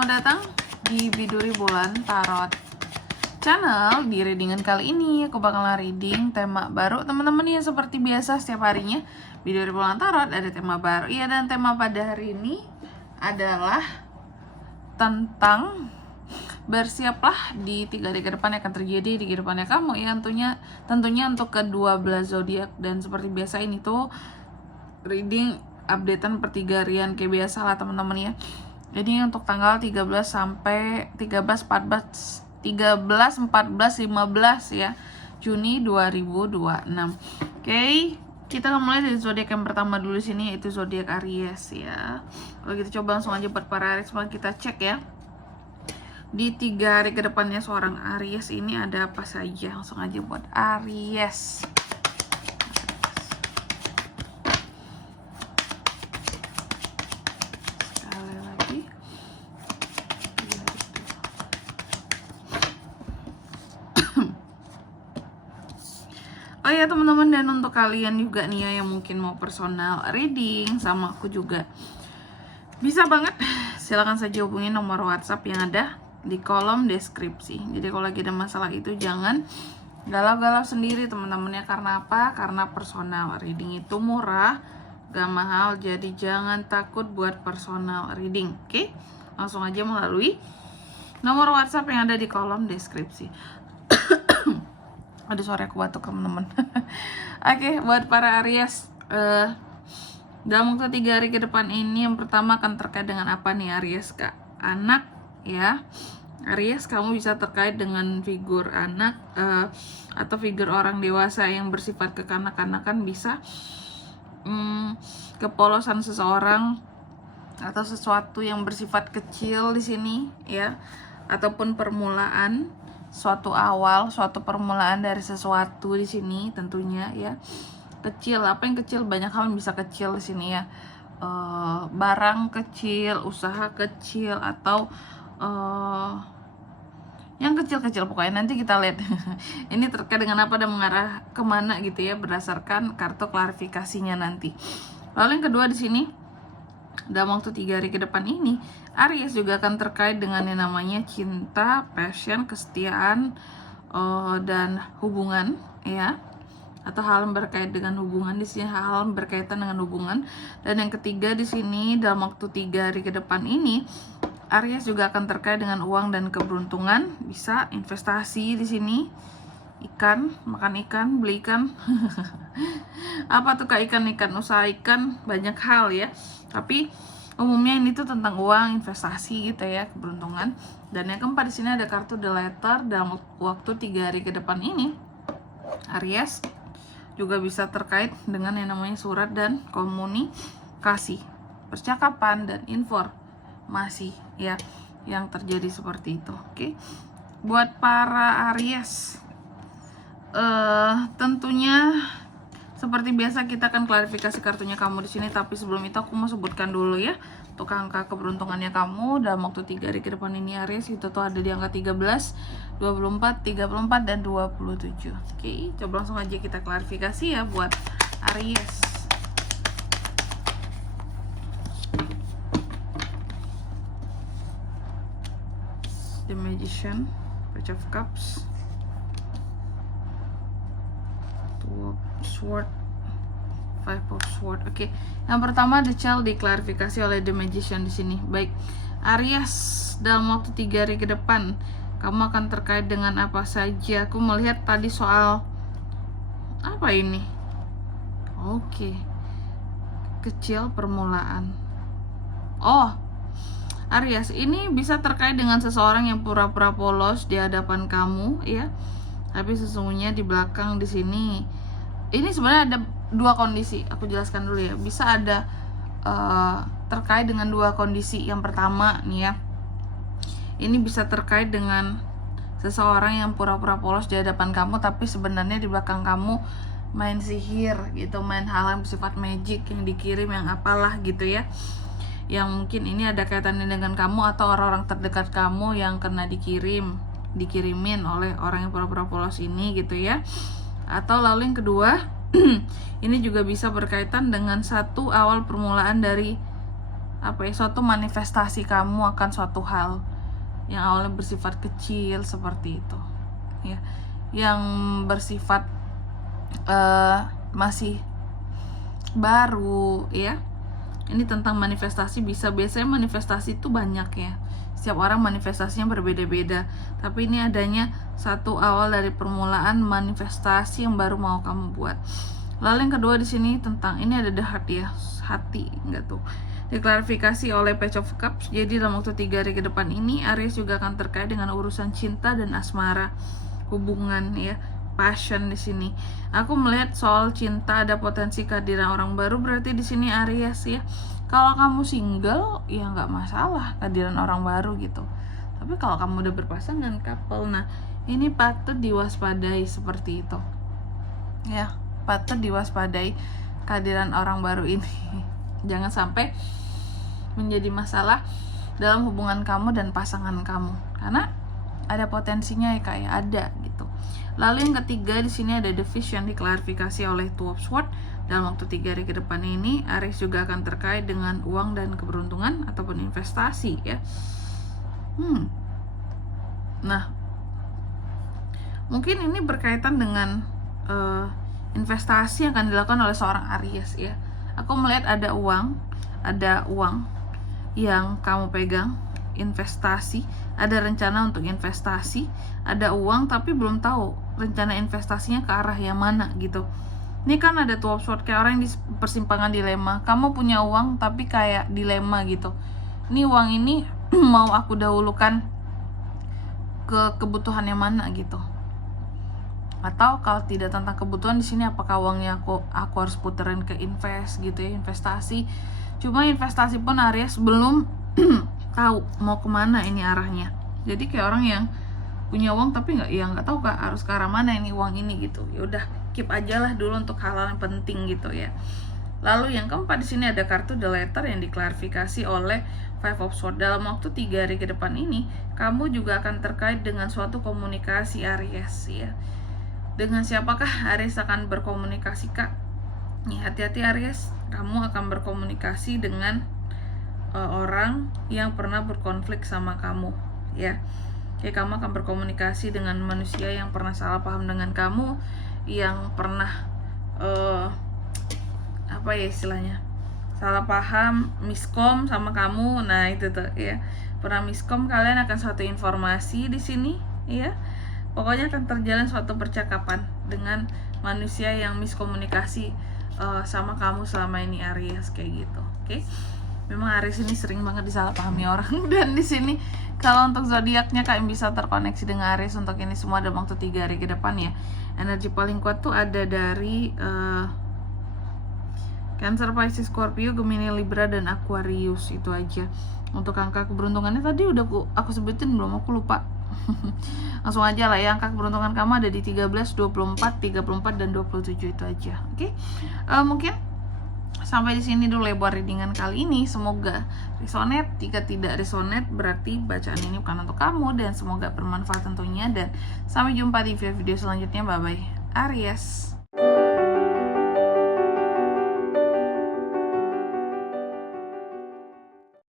selamat datang di Biduri Bulan Tarot Channel. Di readingan kali ini aku bakalan reading tema baru teman-teman ya, seperti biasa setiap harinya Biduri Bulan Tarot ada tema baru. Iya, dan tema pada hari ini adalah tentang bersiaplah di 3 hari ke depan yang akan terjadi di kehidupannya kamu ya, tentunya untuk kedua belah zodiak. Dan seperti biasa ini tuh reading updatean per 3 harian kayak biasa lah teman-teman ya. Jadi untuk tanggal 13 sampai 13, 14, 15 ya Juni 2026. Oke, kita mulai dari zodiak yang pertama dulu sini, yaitu zodiak Aries ya. Kalau kita coba langsung aja buat para Aries, kita cek ya. Di 3 hari ke depannya seorang Aries ini ada apa saja. Langsung aja buat Aries. Oh ya teman-teman, dan untuk kalian juga nih ya yang mungkin mau personal reading sama aku juga, bisa banget, silahkan saja hubungi nomor WhatsApp yang ada di kolom deskripsi. Jadi kalau lagi ada masalah itu jangan galau-galau sendiri teman-teman ya. Karena apa? Karena personal reading itu murah, gak mahal. Jadi jangan takut buat personal reading. Oke, langsung aja melalui nomor WhatsApp yang ada di kolom deskripsi. Ada suara aku batuk teman-teman. Oke, buat para Aries, dalam waktu 3 hari ke depan ini, yang pertama akan terkait dengan apa nih Aries? Kak, anak ya. Aries, kamu bisa terkait dengan figur anak atau figur orang dewasa yang bersifat kekanak-kanakan, bisa kepolosan seseorang atau sesuatu yang bersifat kecil di sini ya, ataupun permulaan suatu awal, suatu permulaan dari sesuatu di sini tentunya ya. Kecil, apa yang kecil? Banyak hal yang bisa kecil di sini ya. Barang kecil, usaha kecil, atau yang kecil-kecil pokoknya. Nanti kita lihat ini terkait dengan apa dan mengarah kemana gitu ya, berdasarkan kartu klarifikasinya nanti. Lalu yang kedua di sini, dalam waktu 3 hari ke depan ini, Aries juga akan terkait dengan yang namanya cinta, passion, kesetiaan, dan hubungan ya, atau hal yang berkait dengan hubungan di sini, hal yang berkaitan dengan hubungan. Dan yang ketiga di sini, dalam waktu 3 hari ke depan ini, Aries juga akan terkait dengan uang dan keberuntungan, bisa investasi di sini. Ikan, makan ikan, beli ikan. Apa tuh Kak? Ikan, usaha ikan, banyak hal ya. Tapi umumnya ini tuh tentang uang, investasi gitu ya, keberuntungan. Dan yang keempat di sini ada kartu The Letter. Dalam waktu 3 hari ke depan ini, Aries juga bisa terkait dengan yang namanya surat dan komunikasi, percakapan dan informasi ya, yang terjadi seperti itu. Oke, buat para Aries, tentunya seperti biasa kita akan klarifikasi kartunya kamu di sini. Tapi sebelum itu aku mau sebutkan dulu ya untuk angka keberuntungannya kamu dalam waktu 3 hari ke depan ini Aries. Itu tuh ada di angka 13, 24, 34, dan 27. Oke, coba langsung aja kita klarifikasi ya buat Aries. The Magician, Page of Cups, Sword, Five of Sword. Oke, yang pertama The Child diklarifikasi oleh The Magician di sini. Baik, Aries, dalam waktu 3 hari ke depan kamu akan terkait dengan apa saja? Aku melihat tadi soal apa ini? Oke, kecil, permulaan. Oh, Aries, ini bisa terkait dengan seseorang yang pura-pura polos di hadapan kamu ya, tapi sesungguhnya di belakang di sini. Ini sebenarnya ada 2 kondisi, aku jelaskan dulu ya. Bisa ada terkait dengan 2 kondisi. Yang pertama nih ya, ini bisa terkait dengan seseorang yang pura-pura polos di hadapan kamu, tapi sebenarnya di belakang kamu main sihir gitu, main hal yang bersifat magic, yang dikirim, yang apalah gitu ya, yang mungkin ini ada kaitannya dengan kamu atau orang-orang terdekat kamu yang kena dikirimin oleh orang yang pura-pura polos ini gitu ya. Atau lalu yang kedua, ini juga bisa berkaitan dengan satu awal permulaan dari suatu manifestasi kamu akan suatu hal yang awalnya bersifat kecil seperti itu ya, yang bersifat masih baru ya. Ini tentang manifestasi. Biasanya manifestasi itu banyak ya, setiap orang manifestasinya berbeda-beda, tapi ini adanya satu awal dari permulaan manifestasi yang baru mau kamu buat. Lalu yang kedua di sini tentang ini ada the heart ya, hati enggak tuh, diklarifikasi oleh Page of Cups. Jadi dalam waktu 3 hari ke depan ini Aries juga akan terkait dengan urusan cinta dan asmara, hubungan ya, passion di sini. Aku melihat soal cinta ada potensi kehadiran orang baru, berarti di sini Aries ya. Kalau kamu single ya nggak masalah kehadiran orang baru gitu. Tapi kalau kamu udah berpasangan, couple, nah ini patut diwaspadai seperti itu. Ya, patut diwaspadai kehadiran orang baru ini. Jangan sampai menjadi masalah dalam hubungan kamu dan pasangan kamu, karena ada potensinya ya kayak ada gitu. Lalu yang ketiga di sini ada the fish yang diklarifikasi oleh Two of Swords. Dalam waktu 3 hari ke depan ini Aries juga akan terkait dengan uang dan keberuntungan ataupun investasi ya. Nah, mungkin ini berkaitan dengan investasi yang akan dilakukan oleh seorang Aries ya. Aku melihat ada uang yang kamu pegang, investasi, ada rencana untuk investasi, ada uang tapi belum tahu rencana investasinya ke arah yang mana gitu. Ini kan ada Two of Swords, kayak orang yang di persimpangan dilema. Kamu punya uang tapi kayak dilema gitu. Ini uang ini mau aku dahulukan ke kebutuhan yang mana gitu. Atau kalau tidak tentang kebutuhan di sini, apakah uangnya aku harus puterin ke invest gitu ya, investasi. Cuma investasi pun Aries belum tahu mau kemana ini arahnya. Jadi kayak orang yang punya uang tapi nggak tahu harus ke arah mana ini uang ini gitu. Ya udah keep aja lah dulu untuk hal-hal yang penting gitu ya. Lalu yang keempat di sini ada kartu The Letter yang diklarifikasi oleh Five of Swords. Dalam waktu 3 hari ke depan ini kamu juga akan terkait dengan suatu komunikasi Aries ya. Dengan siapakah Aries akan berkomunikasi kak? Ya, hati-hati Aries, kamu akan berkomunikasi dengan orang yang pernah berkonflik sama kamu ya. Kayak kamu akan berkomunikasi dengan manusia yang pernah salah paham dengan kamu, yang pernah apa ya istilahnya, salah paham, miskom sama kamu. Nah itu tuh ya, pernah miskom, kalian akan suatu informasi di sini ya. Pokoknya akan terjalin suatu percakapan dengan manusia yang miskomunikasi sama kamu selama ini Aries kayak gitu. Oke. Memang Aries ini sering banget disalahpahami orang. Dan di sini kalau untuk zodiaknya kalian bisa terkoneksi dengan Aries untuk ini semua dalam waktu 3 hari ke depan ya. Energi paling kuat tuh ada dari Cancer, Pisces, Scorpio, Gemini, Libra, dan Aquarius. Itu aja. Untuk angka keberuntungannya tadi udah aku sebutin belum, aku lupa. Langsung aja lah ya, angka keberuntungan kamu ada di 13, 24, 34, dan 27. Itu aja. Oke. Mungkin sampai di sini dulu ya buat readingan kali ini. Semoga resonate. Jika tidak resonate berarti bacaan ini bukan untuk kamu, dan semoga bermanfaat tentunya. Dan sampai jumpa di video selanjutnya. Bye bye Aries.